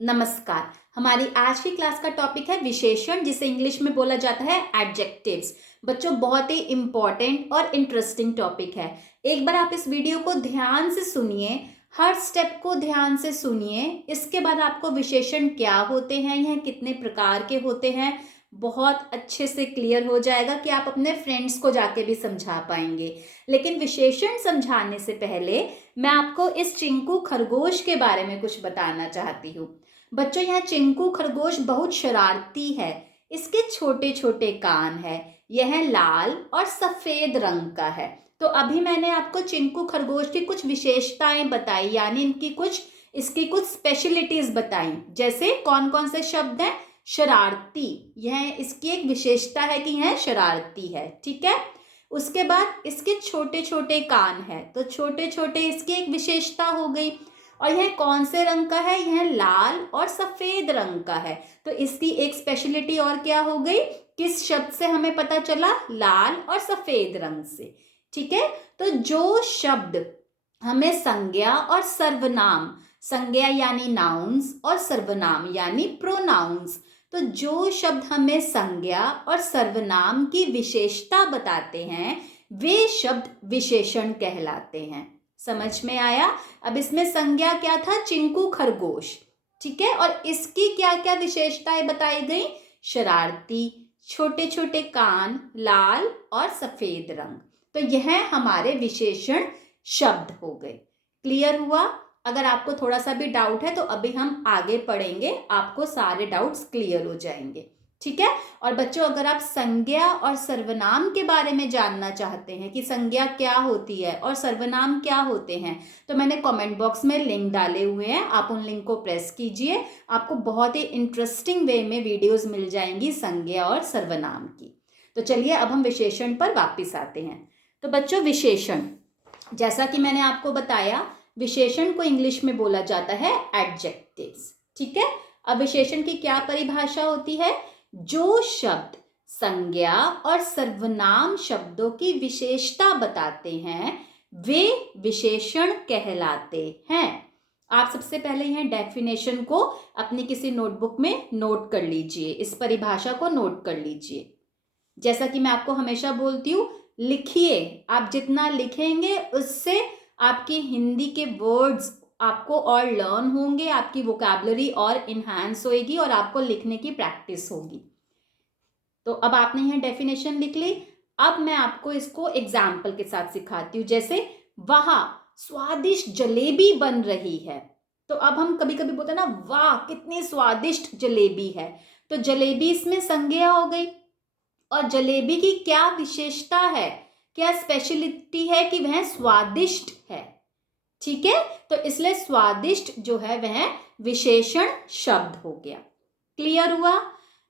नमस्कार। हमारी आज की क्लास का टॉपिक है विशेषण, जिसे इंग्लिश में बोला जाता है एडजेक्टिव्स। बच्चों, बहुत ही इंपॉर्टेंट और इंटरेस्टिंग टॉपिक है। एक बार आप इस वीडियो को ध्यान से सुनिए, हर स्टेप को ध्यान से सुनिए। इसके बाद आपको विशेषण क्या होते हैं, यह कितने प्रकार के होते हैं, बहुत अच्छे से क्लियर हो जाएगा कि आप अपने फ्रेंड्स को जाके भी समझा पाएंगे। लेकिन विशेषण समझाने से पहले मैं आपको इस चिंकू खरगोश के बारे में कुछ बताना चाहती हूँ। बच्चों, यह चिंकू खरगोश बहुत शरारती है। इसके छोटे छोटे कान है। यह लाल और सफेद रंग का है। तो अभी मैंने आपको चिंकू खरगोश की कुछ विशेषताएं बताई, यानी इसकी कुछ स्पेशलिटीज बताई। जैसे कौन कौन से शब्द हैं? शरारती, यह इसकी एक विशेषता है कि यह शरारती है। ठीक है। उसके बाद इसके छोटे छोटे कान है, तो छोटे छोटे इसकी एक विशेषता हो गई। और यह कौन से रंग का है? यह लाल और सफेद रंग का है। तो इसकी एक स्पेशलिटी और क्या हो गई? किस शब्द से हमें पता चला? लाल और सफेद रंग से। ठीक है। तो जो शब्द हमें संज्ञा और सर्वनाम, संज्ञा यानी नाउन्स और सर्वनाम यानी प्रोनाउंस, तो जो शब्द हमें संज्ञा और सर्वनाम की विशेषता बताते हैं वे शब्द विशेषण कहलाते हैं। समझ में आया? अब इसमें संज्ञा क्या था? चिंकू खरगोश। ठीक है। और इसकी क्या क्या विशेषताएं बताई गई? शरारती, छोटे छोटे कान, लाल और सफेद रंग। तो यह हमारे विशेषण शब्द हो गए। क्लियर हुआ? अगर आपको थोड़ा सा भी डाउट है तो अभी हम आगे पढ़ेंगे, आपको सारे डाउट्स क्लियर हो जाएंगे। ठीक है। और बच्चों, अगर आप संज्ञा और सर्वनाम के बारे में जानना चाहते हैं कि संज्ञा क्या होती है और सर्वनाम क्या होते हैं, तो मैंने कमेंट बॉक्स में लिंक डाले हुए हैं, आप उन लिंक को प्रेस कीजिए। आपको बहुत ही इंटरेस्टिंग वे में वीडियोस मिल जाएंगी संज्ञा और सर्वनाम की। तो चलिए अब हम विशेषण पर वापिस आते हैं। तो बच्चों, विशेषण, जैसा कि मैंने आपको बताया, विशेषण को इंग्लिश में बोला जाता है एडजेक्टिव्स। ठीक है। अब विशेषण की क्या परिभाषा होती है? जो शब्द संज्ञा और सर्वनाम शब्दों की विशेषता बताते हैं वे विशेषण कहलाते हैं। आप सबसे पहले यह डेफिनेशन को अपनी किसी नोटबुक में नोट कर लीजिए, इस परिभाषा को नोट कर लीजिए। जैसा कि मैं आपको हमेशा बोलती हूँ, लिखिए। आप जितना लिखेंगे उससे आपकी हिंदी के वर्ड्स आपको और लर्न होंगे, आपकी वोकैबुलरी और इन्हांस होएगी और आपको लिखने की प्रैक्टिस होगी। तो अब आपने यह डेफिनेशन लिख ली। अब मैं आपको इसको एग्जाम्पल के साथ सिखाती हूँ। जैसे वहां स्वादिष्ट जलेबी बन रही है। तो अब हम कभी कभी बोलते हैं ना, वाह कितनी स्वादिष्ट जलेबी है। तो जलेबी इसमें संज्ञा हो गई। और जलेबी की क्या विशेषता है, क्या स्पेशलिटी है? कि वह स्वादिष्ट है। ठीक है। तो इसलिए स्वादिष्ट जो है वह विशेषण शब्द हो गया। क्लियर हुआ?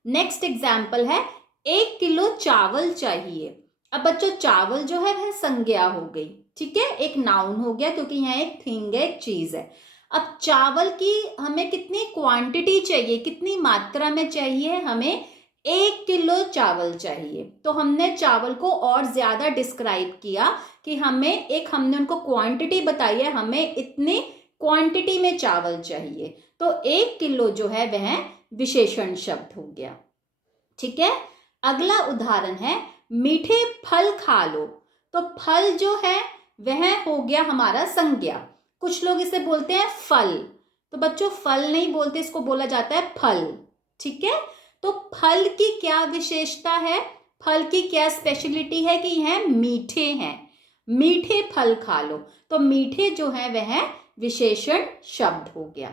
नेक्स्ट एग्जाम्पल है, 1 किलो चावल चाहिए। अब बच्चों, चावल जो है वह संज्ञा हो गई। ठीक है, एक नाउन हो गया क्योंकि यहाँ एक थिंग है, एक चीज है। अब चावल की हमें कितनी क्वांटिटी चाहिए, कितनी मात्रा में चाहिए? हमें 1 किलो चावल चाहिए। तो हमने चावल को और ज्यादा डिस्क्राइब किया कि हमने उनको क्वांटिटी बताई है, हमें इतनी क्वांटिटी में चावल चाहिए। तो 1 किलो जो है वह विशेषण शब्द हो गया। ठीक है। अगला उदाहरण है, मीठे फल खा लो। तो फल जो है वह हो गया हमारा संज्ञा। कुछ लोग इसे बोलते हैं फल। तो बच्चों, फल नहीं बोलते, इसको बोला जाता है फल। ठीक है। तो फल की क्या विशेषता है? फल की क्या स्पेशलिटी है? कि यह मीठे हैं। मीठे फल खा लो। तो मीठे जो है वह विशेषण शब्द हो गया।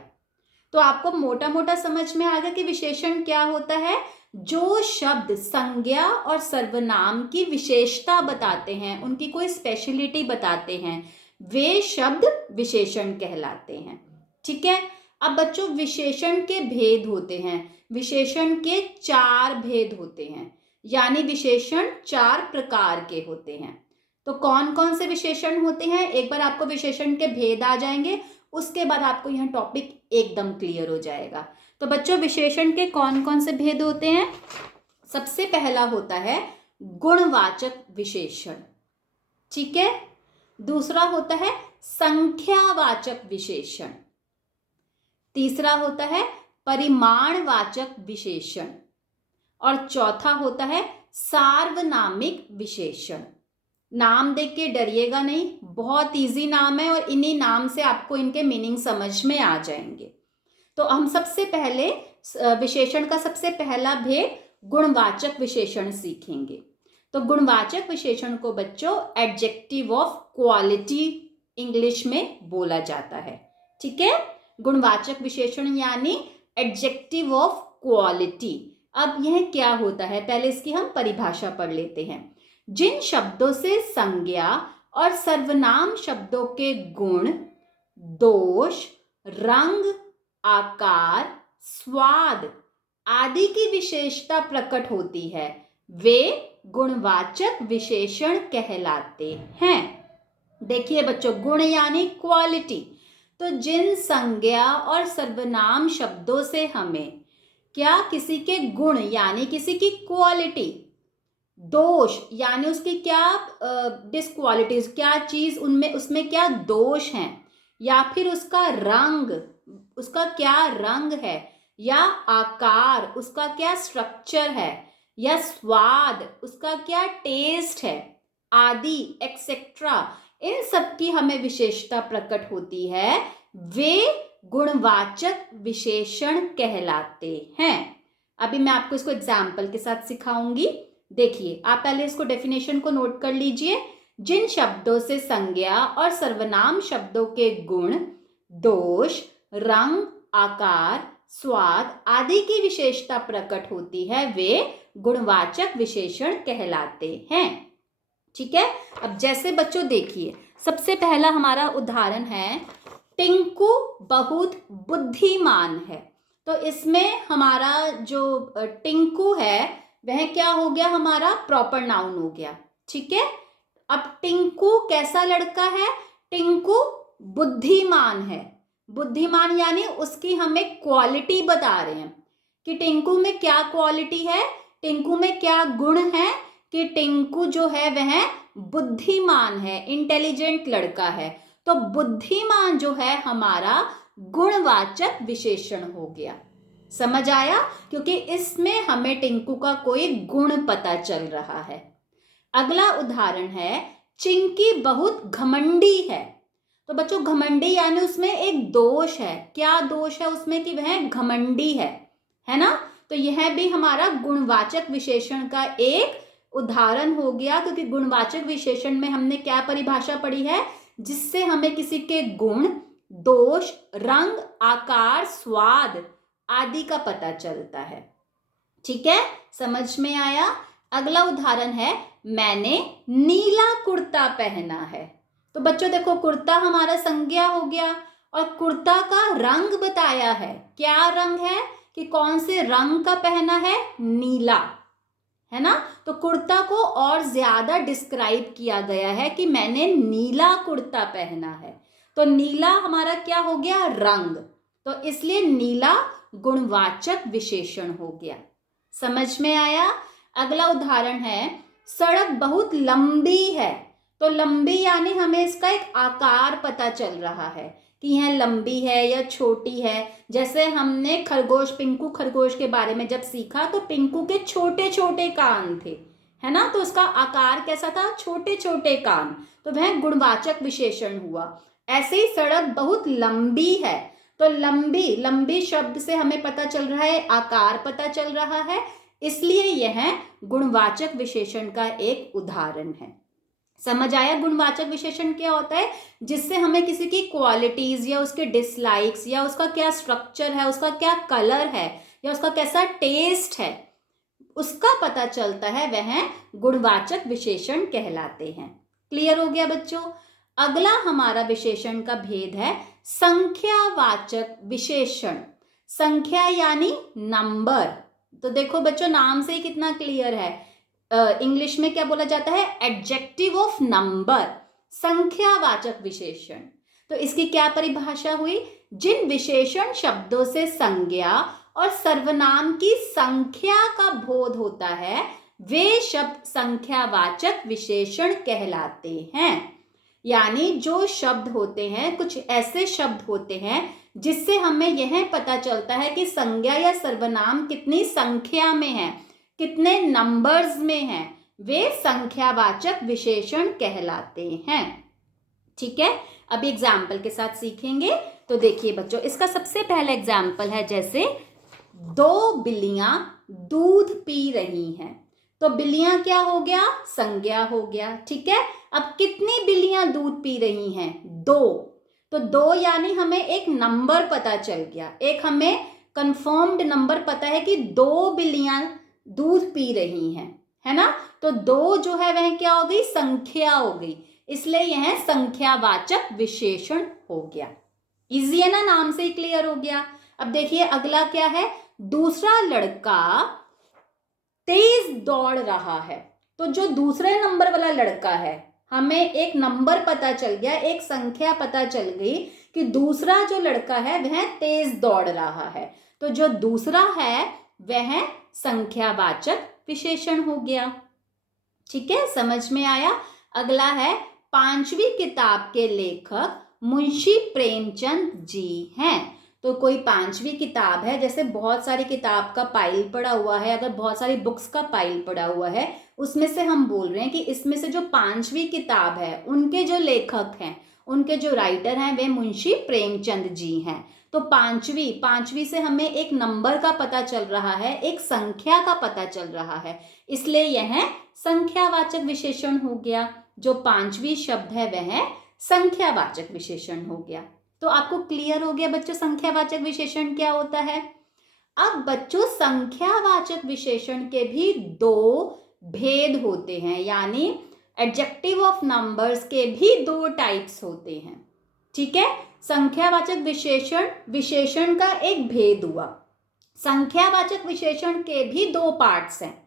तो आपको मोटा मोटा समझ में आ गया कि विशेषण क्या होता है? जो शब्द संज्ञा और सर्वनाम की विशेषता बताते हैं, उनकी कोई स्पेशलिटी बताते हैं, वे शब्द विशेषण कहलाते हैं। ठीक है। अब बच्चों, विशेषण के भेद होते हैं। विशेषण के 4 भेद होते हैं, यानी विशेषण 4 प्रकार के होते हैं। तो कौन कौन से विशेषण होते हैं? एक बार आपको विशेषण के भेद आ जाएंगे, उसके बाद आपको यह टॉपिक एकदम क्लियर हो जाएगा। तो बच्चों, विशेषण के कौन कौन से भेद होते हैं? सबसे पहला होता है गुणवाचक विशेषण। ठीक है। दूसरा होता है संख्यावाचक विशेषण। तीसरा होता है परिमाणवाचक विशेषण। और चौथा होता है सार्वनामिक विशेषण। नाम देख के डरिएगा नहीं, बहुत इजी नाम है और इन्हीं नाम से आपको इनके मीनिंग समझ में आ जाएंगे। तो हम सबसे पहले विशेषण का सबसे पहला भेद गुणवाचक विशेषण सीखेंगे। तो गुणवाचक विशेषण को बच्चों एडजेक्टिव ऑफ क्वालिटी इंग्लिश में बोला जाता है। ठीक है, गुणवाचक विशेषण यानी एडजेक्टिव ऑफ क्वालिटी। अब यह क्या होता है, पहले इसकी हम परिभाषा पढ़ लेते हैं। जिन शब्दों से संज्ञा और सर्वनाम शब्दों के गुण, दोष, रंग, आकार, स्वाद आदि की विशेषता प्रकट होती है, वे गुणवाचक विशेषण कहलाते हैं। देखिए बच्चों, गुण यानी क्वालिटी। तो जिन संज्ञा और सर्वनाम शब्दों से हमें क्या किसी के गुण यानी किसी की क्वालिटी, दोष यानी उसकी क्या डिसक्वालिटीज, क्या चीज उनमें उसमें क्या दोष हैं, या फिर उसका रंग, उसका क्या रंग है, या आकार उसका क्या स्ट्रक्चर है, या स्वाद उसका क्या टेस्ट है, आदि एक्सेट्रा, इन सब की हमें विशेषता प्रकट होती है, वे गुणवाचक विशेषण कहलाते हैं। अभी मैं आपको इसको एग्जाम्पल के साथ सिखाऊंगी। देखिए, आप पहले इसको डेफिनेशन को नोट कर लीजिए। जिन शब्दों से संज्ञा और सर्वनाम शब्दों के गुण, दोष, रंग, आकार, स्वाद आदि की विशेषता प्रकट होती है, वे गुणवाचक विशेषण कहलाते हैं। ठीक है, अब जैसे बच्चों देखिए, सबसे पहला हमारा उदाहरण है, टिंकू बहुत बुद्धिमान है। तो इसमें हमारा जो टिंकू है वह क्या हो गया, हमारा प्रॉपर नाउन हो गया। ठीक है, अब टिंकू कैसा लड़का है, टिंकू बुद्धिमान है। बुद्धिमान यानी उसकी हमें क्वालिटी बता रहे हैं कि टिंकू में क्या क्वालिटी है, टिंकू में क्या गुण है, कि टिंकू जो है वह बुद्धिमान है, इंटेलिजेंट लड़का है। तो बुद्धिमान जो है हमारा गुणवाचक विशेषण हो गया। समझ आया, क्योंकि इसमें हमें टिंकू का कोई गुण पता चल रहा है। अगला उदाहरण है, चिंकी बहुत घमंडी है। तो बच्चों, घमंडी यानी उसमें एक दोष है। क्या दोष है उसमें, कि वह घमंडी है ना। तो यह भी हमारा गुणवाचक विशेषण का एक उदाहरण हो गया, क्योंकि गुणवाचक विशेषण में हमने क्या परिभाषा पढ़ी है, जिससे हमें किसी के गुण, दोष, रंग, आकार, स्वाद आदि का पता चलता है। ठीक है, समझ में आया। अगला उदाहरण है, मैंने नीला कुर्ता पहना है। तो बच्चों देखो, कुर्ता हमारा संज्ञा हो गया और कुर्ता का रंग बताया है। क्या रंग है, कि कौन से रंग का पहना है, नीला, है ना। तो कुर्ता को और ज्यादा डिस्क्राइब किया गया है कि मैंने नीला कुर्ता पहना है। तो नीला हमारा क्या हो गया, रंग। तो इसलिए नीला गुणवाचक विशेषण हो गया। समझ में आया। अगला उदाहरण है, सड़क बहुत लंबी है। तो लंबी यानी हमें इसका एक आकार पता चल रहा है कि यह लंबी है या छोटी है। जैसे हमने खरगोश, पिंकू खरगोश के बारे में जब सीखा, तो पिंकू के छोटे छोटे कान थे, है ना। तो उसका आकार कैसा था, छोटे छोटे कान। तो वह गुणवाचक विशेषण हुआ। ऐसे ही सड़क बहुत लंबी है। तो लंबी, लंबी शब्द से हमें पता चल रहा है, आकार पता चल रहा है, इसलिए यह गुणवाचक विशेषण का एक उदाहरण है। समझ आया गुणवाचक विशेषण क्या होता है, जिससे हमें किसी की क्वालिटीज या उसके डिसलाइक्स या उसका क्या स्ट्रक्चर है, उसका क्या कलर है या उसका कैसा टेस्ट है, उसका पता चलता है, वह गुणवाचक विशेषण कहलाते हैं। क्लियर हो गया बच्चों। अगला हमारा विशेषण का भेद है संख्यावाचक विशेषण। संख्या यानी नंबर। तो देखो बच्चों, नाम से ही कितना क्लियर है। इंग्लिश में क्या बोला जाता है, एडजेक्टिव ऑफ नंबर, संख्यावाचक विशेषण। तो इसकी क्या परिभाषा हुई, जिन विशेषण शब्दों से संज्ञा और सर्वनाम की संख्या का बोध होता है, वे शब्द संख्यावाचक विशेषण कहलाते हैं। यानी जो शब्द होते हैं, कुछ ऐसे शब्द होते हैं जिससे हमें यह पता चलता है कि संज्ञा या सर्वनाम कितनी संख्या में है, कितने नंबर्स में है, वे संख्यावाचक विशेषण कहलाते हैं। ठीक है, अब एग्जाम्पल के साथ सीखेंगे। तो देखिए बच्चों, इसका सबसे पहला एग्जाम्पल है, जैसे 2 बिल्लियां दूध पी रही हैं। तो बिल्लियां क्या हो गया, संज्ञा हो गया। ठीक है, अब कितनी बिल्लियां दूध पी रही हैं, 2। तो 2 यानी हमें एक नंबर पता चल गया, एक हमें कंफर्म्ड नंबर पता है कि 2 बिल्लियां दूध पी रही हैं, है ना। तो 2 जो है वह क्या हो गई, संख्या हो गई, इसलिए यह संख्यावाचक विशेषण हो गया। इजी है ना, नाम से ही क्लियर हो गया। अब देखिए अगला क्या है, दूसरा लड़का तेज दौड़ रहा है। तो जो दूसरे नंबर वाला लड़का है, हमें एक नंबर पता चल गया, एक संख्या पता चल गई कि दूसरा जो लड़का है वह तेज दौड़ रहा है। तो जो दूसरा है वह संख्यावाचक विशेषण हो गया। ठीक है, समझ में आया। अगला है, 5वीं किताब के लेखक मुंशी प्रेमचंद जी हैं। तो कोई 5वीं किताब है, जैसे बहुत सारी किताब का पाइल पड़ा हुआ है, अगर बहुत सारी बुक्स का पाइल पड़ा हुआ है, उसमें से हम बोल रहे हैं कि इसमें से जो 5वीं किताब है, उनके जो लेखक हैं, उनके जो राइटर हैं, वे मुंशी प्रेमचंद जी हैं। तो पांचवी से हमें एक नंबर का पता चल रहा है, एक संख्या का पता चल रहा है, इसलिए यह संख्यावाचक विशेषण हो गया। जो 5वीं शब्द है वह संख्यावाचक विशेषण हो गया। तो आपको क्लियर हो गया बच्चों संख्यावाचक विशेषण क्या होता है। अब बच्चों, संख्यावाचक विशेषण के भी 2 भेद होते हैं, यानी एडजेक्टिव ऑफ नंबर्स के भी 2 टाइप्स होते हैं। ठीक है, संख्यावाचक विशेषण का एक भेद हुआ। संख्यावाचक विशेषण के भी 2 पार्ट्स हैं,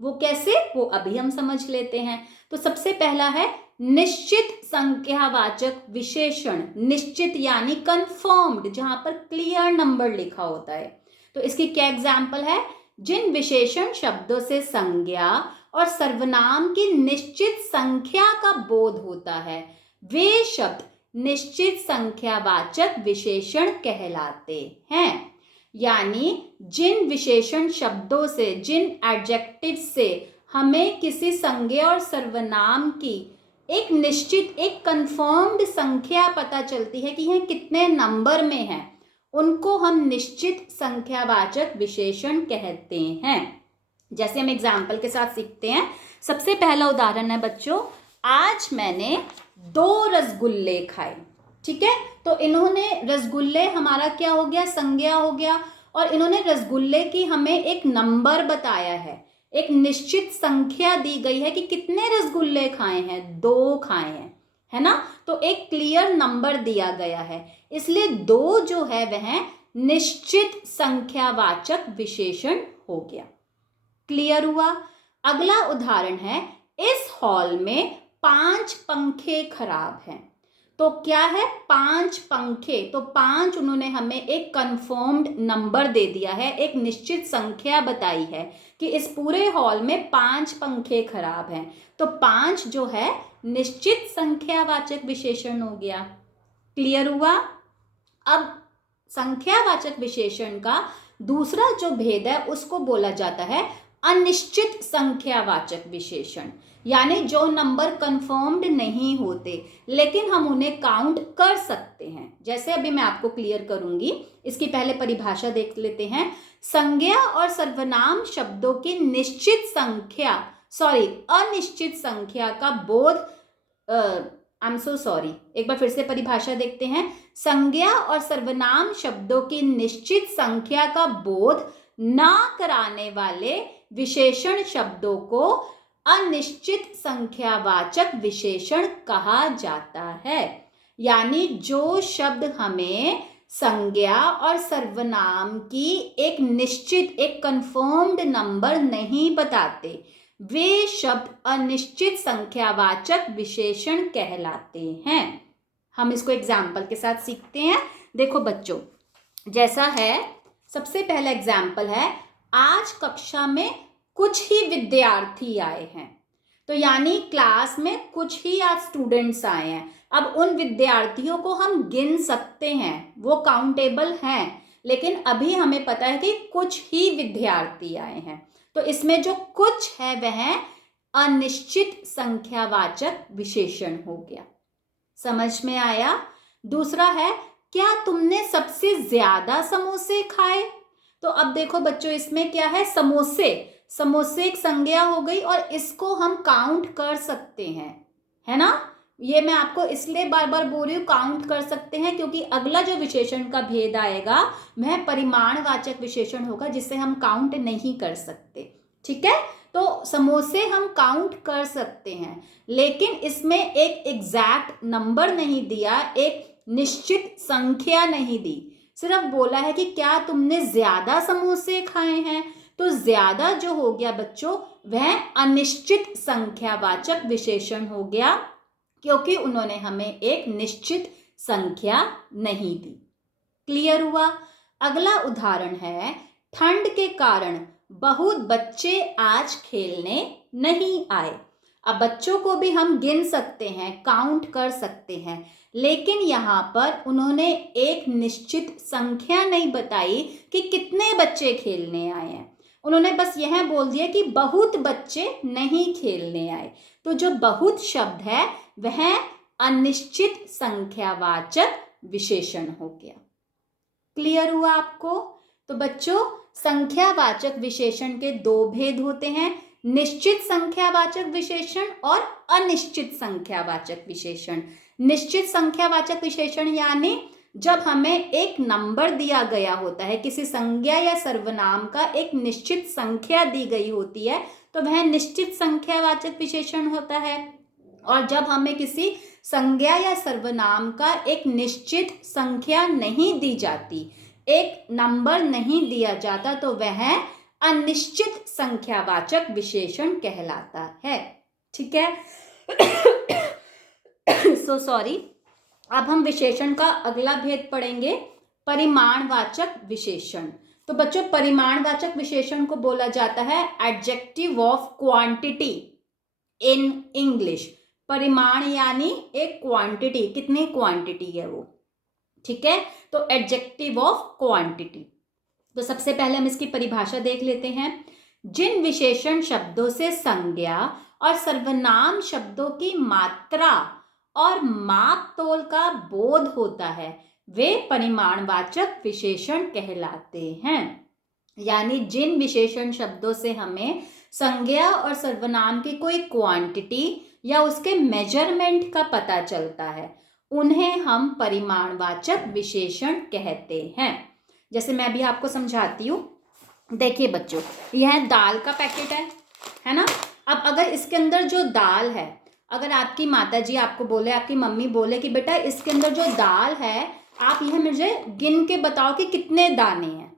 वो कैसे, वो अभी हम समझ लेते हैं। तो सबसे पहला है निश्चित संख्यावाचक विशेषण। निश्चित यानी कंफर्म्ड, जहां पर क्लियर नंबर लिखा होता है। तो इसकी क्या एग्जाम्पल है, जिन विशेषण शब्दों से संज्ञा और सर्वनाम की निश्चित संख्या का बोध होता है, वे शब्द निश्चित संख्यावाचक विशेषण कहलाते हैं। यानी जिन विशेषण शब्दों से, जिन एडजेक्टिव से हमें किसी संज्ञा और सर्वनाम की एक निश्चित, एक कंफर्म्ड संख्या पता चलती है कि यह कितने नंबर में है, उनको हम निश्चित संख्यावाचक विशेषण कहते हैं। जैसे हम एग्जाम्पल के साथ सीखते हैं। सबसे पहला उदाहरण है बच्चों, आज मैंने 2 रसगुल्ले खाए। ठीक है, तो इन्होंने रसगुल्ले हमारा क्या हो गया, संज्ञा हो गया, और इन्होंने रसगुल्ले की हमें एक नंबर बताया है, एक निश्चित संख्या दी गई है कि कितने रसगुल्ले खाए हैं, 2 खाए हैं, है ना। तो एक क्लियर नंबर दिया गया है, इसलिए 2 जो है वह निश्चित संख्यावाचक विशेषण हो गया। क्लियर हुआ। अगला उदाहरण है, इस हॉल में 5 पंखे खराब हैं। तो क्या है, 5 पंखे, तो 5 उन्होंने हमें एक कंफर्म्ड नंबर दे दिया है, एक निश्चित संख्या बताई है कि इस पूरे हॉल में 5 पंखे खराब हैं। तो 5 जो है निश्चित संख्यावाचक विशेषण हो गया। क्लियर हुआ। अब संख्यावाचक विशेषण का दूसरा जो भेद है उसको बोला जाता है अनिश्चित संख्यावाचक विशेषण, यानी जो नंबर कंफर्म्ड नहीं होते लेकिन हम उन्हें काउंट कर सकते हैं। जैसे अभी मैं आपको क्लियर करूंगी, इसकी पहले परिभाषा देख लेते हैं। संज्ञा और सर्वनाम शब्दों की अनिश्चित संख्या का बोध, एक बार फिर से परिभाषा देखते हैं। संज्ञा और सर्वनाम शब्दों की निश्चित संख्या का बोध न कराने वाले विशेषण शब्दों को अनिश्चित संख्यावाचक विशेषण कहा जाता है। यानी जो शब्द हमें संज्ञा और सर्वनाम की एक निश्चित, एक कंफर्म्ड नंबर नहीं बताते, वे शब्द अनिश्चित संख्यावाचक विशेषण कहलाते हैं। हम इसको एग्जाम्पल के साथ सीखते हैं। देखो बच्चों, जैसा है, सबसे पहला एग्जाम्पल है, आज कक्षा में कुछ ही विद्यार्थी आए हैं। तो यानी क्लास में कुछ ही आज स्टूडेंट्स आए हैं। अब उन विद्यार्थियों को हम गिन सकते हैं, वो काउंटेबल हैं, लेकिन अभी हमें पता है कि कुछ ही विद्यार्थी आए हैं। तो इसमें जो कुछ है वह अनिश्चित संख्यावाचक विशेषण हो गया। समझ में आया? दूसरा है, क्या तुमने सबसे ज्यादा समोसे खाए? तो अब देखो बच्चों, इसमें क्या है, समोसे। समोसे एक संज्ञा हो गई और इसको हम काउंट कर सकते हैं, है ना। ये मैं आपको इसलिए बार बार बोल रही हूँ काउंट कर सकते हैं, क्योंकि अगला जो विशेषण का भेद आएगा वह परिमाणवाचक विशेषण होगा, जिसे हम काउंट नहीं कर सकते। ठीक है, तो समोसे हम काउंट कर सकते हैं, लेकिन इसमें एक एग्जैक्ट नंबर नहीं दिया, एक निश्चित संख्या नहीं दी, सिर्फ बोला है कि क्या तुमने ज्यादा समोसे खाए हैं। तो ज्यादा जो हो गया बच्चों, वह अनिश्चित संख्यावाचक विशेषण हो गया, क्योंकि उन्होंने हमें एक निश्चित संख्या नहीं दी। क्लियर हुआ? अगला उदाहरण है, ठंड के कारण बहुत बच्चे आज खेलने नहीं आए। अब बच्चों को भी हम गिन सकते हैं, काउंट कर सकते हैं, लेकिन यहाँ पर उन्होंने एक निश्चित संख्या नहीं बताई कि कितने बच्चे खेलने आए हैं। उन्होंने बस यह बोल दिया कि बहुत बच्चे नहीं खेलने आए। तो जो बहुत शब्द है वह अनिश्चित संख्यावाचक विशेषण हो गया। क्लियर हुआ आपको? तो बच्चों, संख्यावाचक विशेषण के दो भेद होते हैं, निश्चित संख्यावाचक विशेषण और अनिश्चित संख्यावाचक विशेषण। निश्चित संख्यावाचक विशेषण यानी जब हमें एक नंबर दिया गया होता है, किसी संज्ञा या सर्वनाम का एक निश्चित संख्या दी गई होती है, तो वह निश्चित संख्यावाचक विशेषण होता है। और जब हमें किसी संज्ञा या सर्वनाम का एक निश्चित संख्या नहीं दी जाती, एक नंबर नहीं दिया जाता, तो वह अनिश्चित संख्यावाचक विशेषण कहलाता है। ठीक है, सो सॉरी। अब हम विशेषण का अगला भेद पढ़ेंगे, परिमाणवाचक विशेषण। तो बच्चों, परिमाणवाचक विशेषण को बोला जाता है adjective of quantity in English. परिमाण यानी एक क्वांटिटी, कितनी क्वांटिटी है वो। ठीक है, तो एडजेक्टिव ऑफ क्वांटिटी। तो सबसे पहले हम इसकी परिभाषा देख लेते हैं। जिन विशेषण शब्दों से संज्ञा और सर्वनाम शब्दों की मात्रा और माप तोल का बोध होता है, वे परिमाणवाचक विशेषण कहलाते हैं। यानी जिन विशेषण शब्दों से हमें संज्ञा और सर्वनाम की कोई क्वांटिटी या उसके मेजरमेंट का पता चलता है, उन्हें हम परिमाणवाचक विशेषण कहते हैं। जैसे मैं भी आपको समझाती हूँ। देखिए बच्चों, यह दाल का पैकेट है ना। अब अगर इसके अंदर जो दाल है, अगर आपकी माताजी आपको बोले, आपकी मम्मी बोले कि बेटा इसके अंदर जो दाल है, आप यह मुझे गिन के बताओ कि कितने दाने हैं।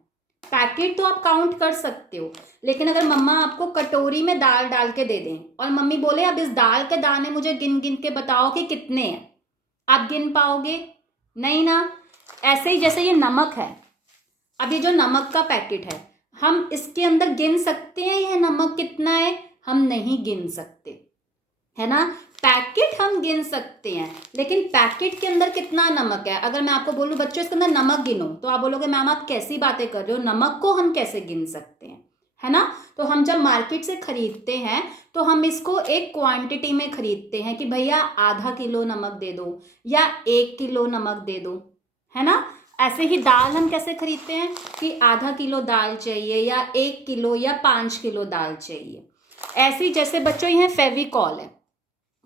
पैकेट तो आप काउंट कर सकते हो, लेकिन अगर मम्मा आपको कटोरी में दाल डाल के दे दें और मम्मी बोले अब इस दाल के दाने मुझे गिन गिन के बताओ कि कितने हैं, आप गिन पाओगे? नहीं ना। ऐसे ही जैसे ये नमक है, अब ये जो नमक का पैकेट है, हम इसके अंदर गिन सकते हैं यह नमक कितना है? हम नहीं गिन सकते, है ना। पैकेट हम गिन सकते हैं, लेकिन पैकेट के अंदर कितना नमक है। अगर मैं आपको बोलूं बच्चों इसके अंदर नमक गिनो, तो आप बोलोगे मैम आप कैसी बातें कर रहे हो, नमक को हम कैसे गिन सकते हैं, है ना। तो हम जब मार्केट से खरीदते हैं तो हम इसको एक क्वांटिटी में खरीदते हैं कि भैया आधा किलो नमक दे दो या 1 किलो नमक दे दो, है ना। ऐसे ही दाल हम कैसे खरीदते हैं कि आधा किलो दाल चाहिए या 1 किलो या 5 किलो दाल चाहिए। ऐसे ही जैसे बच्चों यह फेविकॉल है,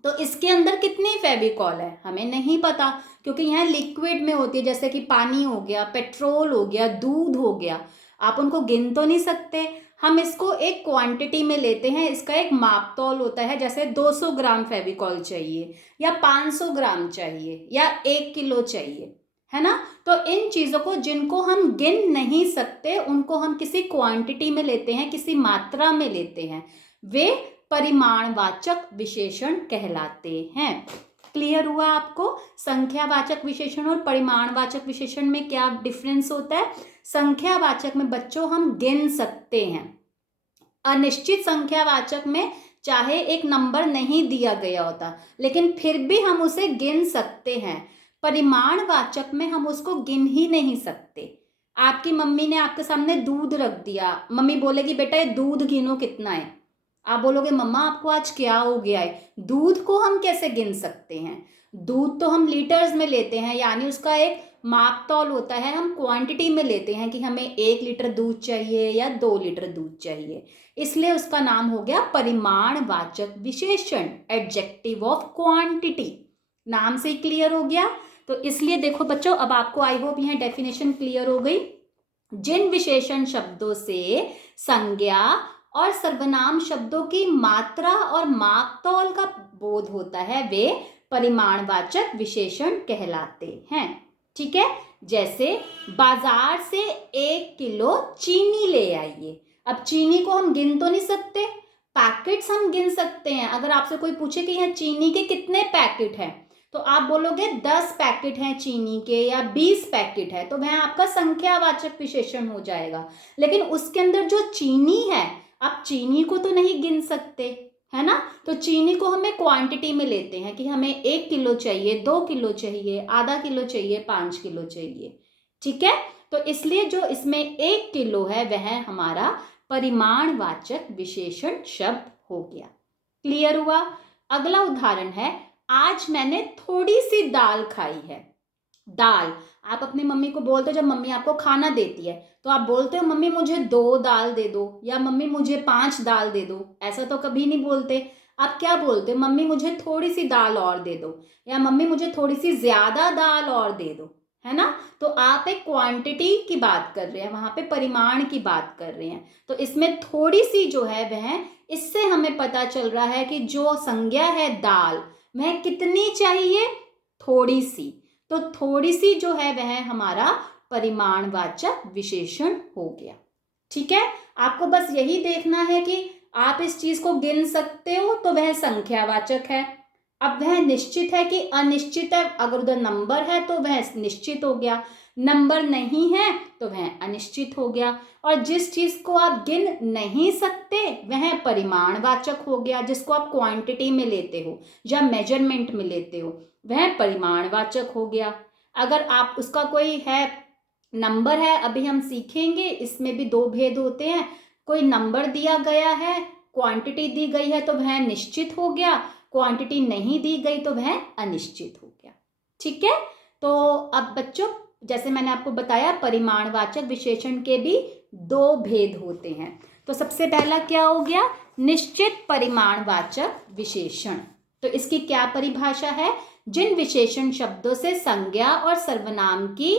तो इसके अंदर कितनी फेविकॉल है हमें नहीं पता, क्योंकि यह लिक्विड में होती है, जैसे कि पानी हो गया, पेट्रोल हो गया, दूध हो गया, आप उनको गिन तो नहीं सकते। हम इसको एक क्वांटिटी में लेते हैं, इसका एक माप तौल होता है, जैसे 200 ग्राम फेविकॉल चाहिए या 500 ग्राम चाहिए या 1 किलो चाहिए, है ना। तो इन चीज़ों को जिनको हम गिन नहीं सकते, उनको हम किसी क्वांटिटी में लेते हैं, किसी मात्रा में लेते हैं, वे परिमाणवाचक विशेषण कहलाते हैं। क्लियर हुआ आपको? संख्यावाचक विशेषण और परिमाणवाचक विशेषण में क्या डिफरेंस होता है? संख्यावाचक में बच्चों हम गिन सकते हैं, अनिश्चित संख्यावाचक में चाहे एक नंबर नहीं दिया गया होता, लेकिन फिर भी हम उसे गिन सकते हैं। परिमाणवाचक में हम उसको गिन ही नहीं सकते। आपकी मम्मी ने आपके सामने दूध रख दिया, मम्मी बोलेगी बेटा ये दूध गिनो कितना है, आप बोलोगे मम्मा आपको आज क्या हो गया है। दूध को हम कैसे गिन सकते हैं? दूध तो हम लीटर्स में लेते हैं, यानी उसका एक माप तौल होता है, हम क्वांटिटी में लेते हैं कि हमें 1 लीटर दूध चाहिए या 2 लीटर दूध चाहिए, इसलिए उसका नाम हो गया परिमाणवाचक विशेषण, एडजेक्टिव ऑफ क्वांटिटी। नाम से ही क्लियर हो गया। तो इसलिए देखो बच्चों, अब आपको आई होप यहाँ डेफिनेशन क्लियर हो गई। जिन विशेषण शब्दों से संज्ञा और सर्वनाम शब्दों की मात्रा और माप तौल का बोध होता है वे परिमाणवाचक विशेषण कहलाते हैं। ठीक है, जैसे बाजार से 1 किलो चीनी ले आइए। अब चीनी को हम गिन तो नहीं सकते, पैकेट्स हम गिन सकते हैं। अगर आपसे कोई पूछे कि यहाँ चीनी के कितने पैकेट हैं, तो आप बोलोगे 10 पैकेट हैं चीनी के या 20 पैकेट है, तो वह आपका संख्यावाचक विशेषण हो जाएगा। लेकिन उसके अंदर जो चीनी है, आप चीनी को तो नहीं गिन सकते, है ना। तो चीनी को हमें क्वांटिटी में लेते हैं कि हमें 1 किलो चाहिए, 2 किलो चाहिए, आधा किलो चाहिए, 5 किलो चाहिए। ठीक है, तो इसलिए जो इसमें 1 किलो है वह हमारा परिमाणवाचक विशेषण शब्द हो गया। क्लियर हुआ। अगला उदाहरण है, आज मैंने थोड़ी सी दाल खाई है। दाल, आप अपनी मम्मी को बोलते हो, जब मम्मी आपको खाना देती है तो आप बोलते हो मम्मी मुझे 2 दाल दे दो या मम्मी मुझे 5 दाल दे दो, ऐसा तो कभी नहीं बोलते। आप क्या बोलते हो? मम्मी मुझे थोड़ी सी दाल और दे दो या मम्मी मुझे थोड़ी सी ज्यादा दाल और दे दो, है ना। तो आप एक क्वांटिटी की बात कर रहे हैं, वहां पे परिमाण की बात कर रहे हैं। तो इसमें थोड़ी सी जो है वह, इससे हमें पता चल रहा है कि जो संज्ञा है दाल, वह कितनी चाहिए? थोड़ी सी। तो थोड़ी सी जो है वह हमारा परिमाणवाचक विशेषण हो गया। ठीक है, आपको बस यही देखना है कि आप इस चीज को गिन सकते हो तो वह संख्यावाचक है। अब वह निश्चित है कि अनिश्चित है, अगर उधर नंबर है तो वह निश्चित हो गया, नंबर नहीं है तो वह अनिश्चित हो गया। और जिस चीज को आप गिन नहीं सकते वह परिमाणवाचक हो गया, जिसको आप क्वांटिटी में लेते हो या मेजरमेंट में लेते हो वह परिमाणवाचक हो गया। अगर आप उसका कोई है नंबर है, अभी हम सीखेंगे, इसमें भी 2 भेद होते हैं। कोई नंबर दिया गया है, क्वांटिटी दी गई है तो वह निश्चित हो गया, क्वांटिटी नहीं दी गई तो वह अनिश्चित हो गया। ठीक है, तो अब बच्चों जैसे मैंने आपको बताया परिमाणवाचक विशेषण के भी 2 भेद होते हैं। तो सबसे पहला क्या हो गया? निश्चित परिमाणवाचक विशेषण। तो इसकी क्या परिभाषा है? जिन विशेषण शब्दों से संज्ञा और सर्वनाम की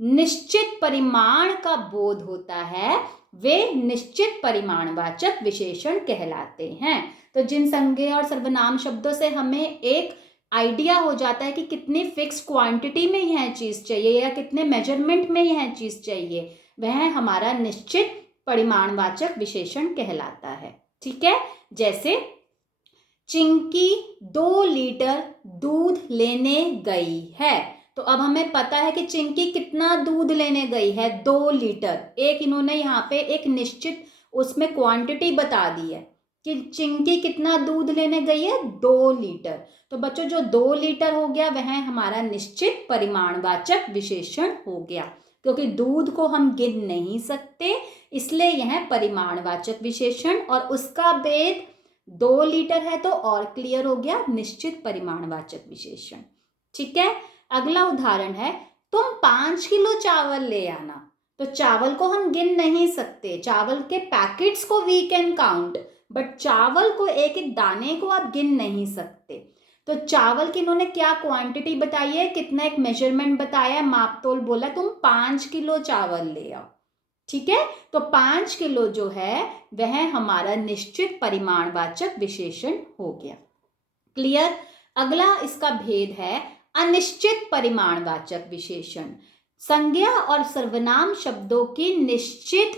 निश्चित परिमाण का बोध होता है वे निश्चित परिमाणवाचक विशेषण कहलाते हैं। तो जिन संज्ञा और सर्वनाम शब्दों से हमें एक आइडिया हो जाता है कि कितनी फिक्स क्वांटिटी में यह चीज चाहिए या कितने मेजरमेंट में यह चीज चाहिए, वह हमारा निश्चित परिमाणवाचक विशेषण कहलाता है। ठीक है, जैसे चिंकी 2 लीटर दूध लेने गई है। तो अब हमें पता है कि चिंकी कितना दूध लेने गई है, 2 लीटर। एक इन्होंने यहाँ पे एक निश्चित उसमें क्वांटिटी बता दी है कि चिंकी कितना दूध लेने गई है, 2 लीटर। तो बच्चों जो 2 लीटर हो गया वह हमारा निश्चित परिमाणवाचक विशेषण हो गया, क्योंकि दूध को हम गिन नहीं सकते इसलिए यह परिमाणवाचक विशेषण, और उसका भेद 2 लीटर है तो और क्लियर हो गया, निश्चित परिमाणवाचक विशेषण। ठीक है, अगला उदाहरण है, तुम 5 किलो चावल ले आना। तो चावल को हम गिन नहीं सकते, चावल के पैकेट्स को वी कैन काउंट, बट चावल को एक एक दाने को आप गिन नहीं सकते। तो चावल की इन्होंने क्या क्वांटिटी बताई है, कितना एक मेजरमेंट बताया, माप तोल बोला, तुम 5 किलो चावल ले आओ। ठीक है, तो 5 किलो जो है वह हमारा निश्चित परिमाणवाचक विशेषण हो गया। क्लियर। अगला इसका भेद है अनिश्चित परिमाणवाचक विशेषण। संज्ञा और सर्वनाम शब्दों की निश्चित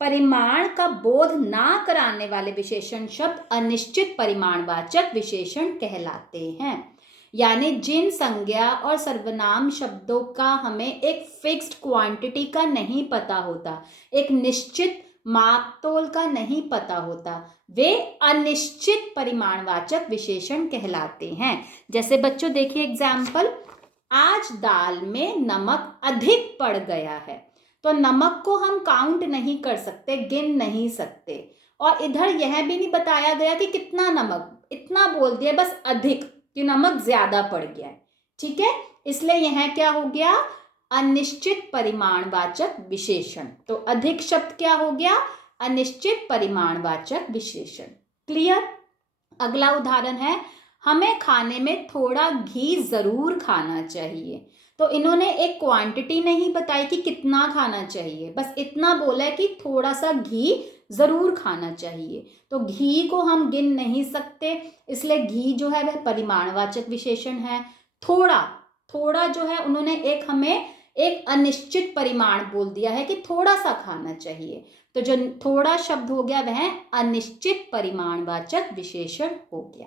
परिमाण का बोध ना कराने वाले विशेषण शब्द अनिश्चित परिमाणवाचक विशेषण कहलाते हैं। यानी जिन संज्ञा और सर्वनाम शब्दों का हमें एक फिक्स्ड क्वांटिटी का नहीं पता होता, एक निश्चित माप तोल का नहीं पता होता, वे अनिश्चित परिमाणवाचक विशेषण कहलाते हैं। जैसे बच्चों देखिए एग्जाम्पल, आज दाल में नमक अधिक पड़ गया है। तो नमक को हम काउंट नहीं कर सकते, गिन नहीं सकते, और इधर यह भी नहीं बताया गया कि कितना नमक, इतना बोल दिया बस अधिक, कि नमक ज्यादा पड़ गया है। ठीक है, इसलिए यह क्या हो गया, अनिश्चित परिमाणवाचक विशेषण। तो अधिक शब्द क्या हो गया, अनिश्चित परिमाणवाचक विशेषण। क्लियर। अगला उदाहरण है, हमें खाने में थोड़ा घी जरूर खाना चाहिए। तो इन्होंने एक क्वांटिटी नहीं बताई कि कितना खाना चाहिए, बस इतना बोला है कि थोड़ा सा घी जरूर खाना चाहिए। तो घी को हम गिन नहीं सकते, इसलिए घी जो है वह परिमाणवाचक विशेषण है। थोड़ा, थोड़ा जो है उन्होंने एक हमें एक अनिश्चित परिमाण बोल दिया है कि थोड़ा सा खाना चाहिए। तो जो थोड़ा शब्द हो गया वह अनिश्चित परिमाणवाचक विशेषण हो गया।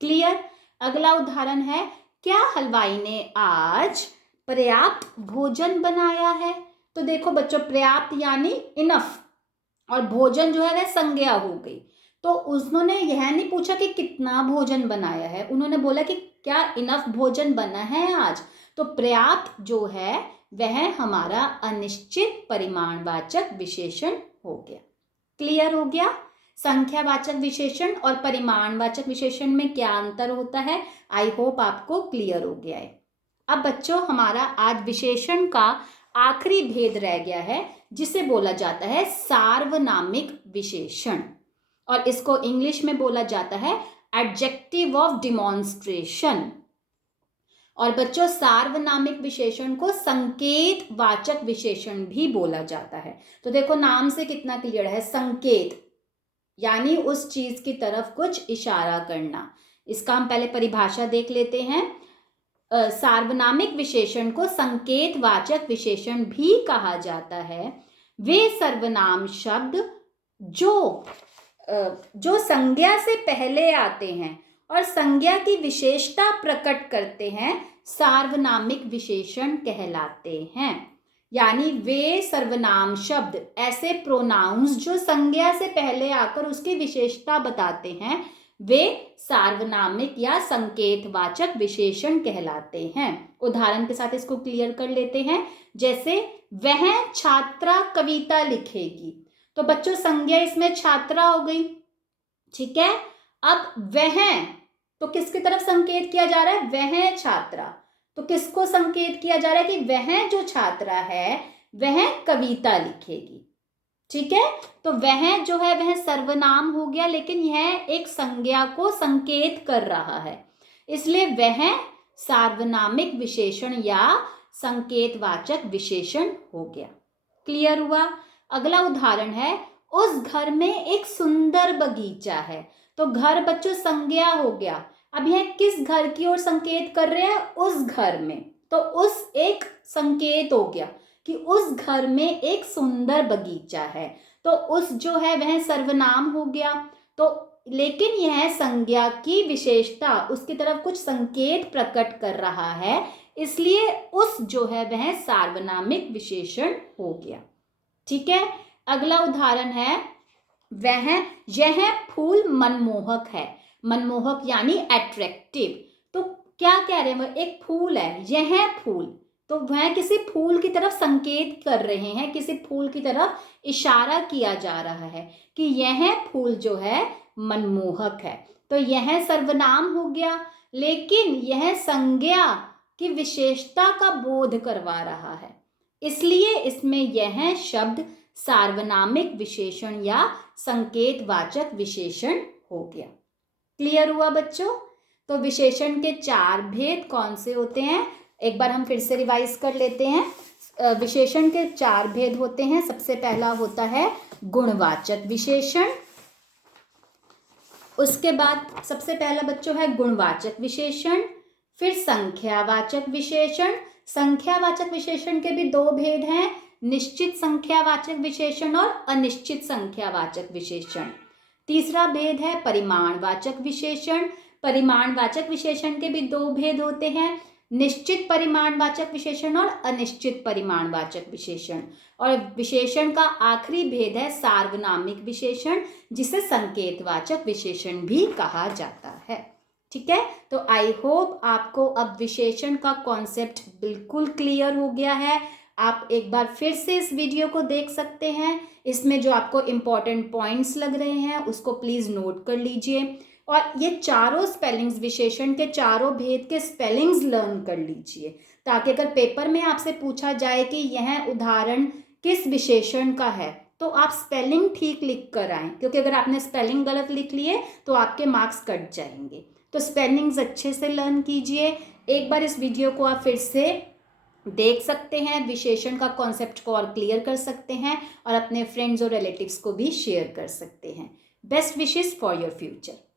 क्लियर। अगला उदाहरण है, क्या हलवाई ने आज पर्याप्त भोजन बनाया है। तो देखो बच्चों, पर्याप्त यानी इनफ, और भोजन जो है वह संज्ञा हो गई। तो उन्होंने यह नहीं पूछा कि कितना भोजन बनाया है, उन्होंने बोला कि क्या इनफ भोजन बना है आज। तो पर्याप्त जो है वह हमारा अनिश्चित परिमाणवाचक विशेषण हो गया। क्लियर हो गया। संख्यावाचक विशेषण और परिमाणवाचक विशेषण में क्या अंतर होता है, आई होप आपको क्लियर हो गया है। अब बच्चों, हमारा आज विशेषण का आखिरी भेद रह गया है, जिसे बोला जाता है सार्वनामिक विशेषण, और इसको इंग्लिश में बोला जाता है एडजेक्टिव ऑफ डिमॉन्स्ट्रेशन। और बच्चों, सार्वनामिक विशेषण को संकेतवाचक विशेषण भी बोला जाता है। तो देखो नाम से कितना क्लियर है, संकेत यानी उस चीज की तरफ कुछ इशारा करना। इसका हम पहले परिभाषा देख लेते हैं। सार्वनामिक विशेषण को संकेतवाचक विशेषण भी कहा जाता है। वे सर्वनाम शब्द जो संज्ञा से पहले आते हैं और संज्ञा की विशेषता प्रकट करते हैं, सार्वनामिक विशेषण कहलाते हैं। यानी वे सर्वनाम शब्द, ऐसे प्रोनाउंस जो संज्ञा से पहले आकर उसकी विशेषता बताते हैं, वे सार्वनामिक या संकेतवाचक विशेषण कहलाते हैं। उदाहरण के साथ इसको क्लियर कर लेते हैं। जैसे वह छात्रा कविता लिखेगी। तो बच्चों, संज्ञा इसमें छात्रा हो गई। ठीक है। अब वह, तो किसकी तरफ संकेत किया जा रहा है, वह छात्रा। तो किसको संकेत किया जा रहा है कि वह जो छात्रा है वह कविता लिखेगी। ठीक है। तो वह जो है वह सर्वनाम हो गया, लेकिन यह एक संज्ञा को संकेत कर रहा है, इसलिए वह सार्वनामिक विशेषण या संकेतवाचक विशेषण हो गया। क्लियर हुआ। अगला उदाहरण है, उस घर में एक सुंदर बगीचा है। तो घर बच्चों संज्ञा हो गया। अब यह किस घर की ओर संकेत कर रहे हैं, उस घर में। तो उस एक संकेत हो गया कि उस घर में एक सुंदर बगीचा है। तो उस जो है वह सर्वनाम हो गया। तो लेकिन यह संज्ञा की विशेषता उसकी तरफ कुछ संकेत प्रकट कर रहा है, इसलिए उस जो है वह सार्वनामिक विशेषण हो गया। ठीक है। अगला उदाहरण है, यह फूल मनमोहक है। मनमोहक यानी अट्रैक्टिव। तो क्या कह रहे हैं, वह एक फूल है, यह फूल। तो वह किसी फूल की तरफ संकेत कर रहे हैं, किसी फूल की तरफ इशारा किया जा रहा है कि यह फूल जो है मनमोहक है। तो यह सर्वनाम हो गया, लेकिन यह संज्ञा की विशेषता का बोध करवा रहा है, इसलिए इसमें यह शब्द सार्वनामिक विशेषण या संकेतवाचक विशेषण हो गया। क्लियर हुआ बच्चों। तो विशेषण के 4 भेद कौन से होते हैं, एक बार हम फिर से रिवाइज कर लेते हैं। विशेषण के 4 भेद होते हैं। सबसे पहला होता है गुणवाचक विशेषण। उसके बाद सबसे पहला बच्चों है गुणवाचक विशेषण, फिर संख्यावाचक विशेषण। संख्यावाचक विशेषण के भी 2 भेद हैं, निश्चित संख्यावाचक विशेषण और अनिश्चित संख्यावाचक विशेषण। तीसरा भेद है परिमाणवाचक विशेषण। परिमाणवाचक विशेषण के भी 2 भेद होते हैं, निश्चित परिमाणवाचक विशेषण और अनिश्चित परिमाणवाचक विशेषण। और विशेषण का आखिरी भेद है सार्वनामिक विशेषण, जिसे संकेतवाचक विशेषण भी कहा जाता है। ठीक है, तो आई होप आपको अब विशेषण का कॉन्सेप्ट बिल्कुल क्लियर हो गया है। आप एक बार फिर से इस वीडियो को देख सकते हैं। इसमें जो आपको इम्पोर्टेंट पॉइंट्स लग रहे हैं उसको प्लीज़ नोट कर लीजिए, और ये चारों स्पेलिंग्स, विशेषण के चारों भेद के स्पेलिंग्स लर्न कर लीजिए, ताकि अगर पेपर में आपसे पूछा जाए कि यह उदाहरण किस विशेषण का है तो आप स्पेलिंग ठीक लिख कर आएँ, क्योंकि अगर आपने स्पेलिंग गलत लिख लिए तो आपके मार्क्स कट जाएंगे। तो स्पेलिंग्स अच्छे से लर्न कीजिए। एक बार इस वीडियो को आप फिर से देख सकते हैं, विशेषण का कॉन्सेप्ट को और क्लियर कर सकते हैं, और अपने फ्रेंड्स और रिलेटिव्स को भी शेयर कर सकते हैं। Best wishes for your future.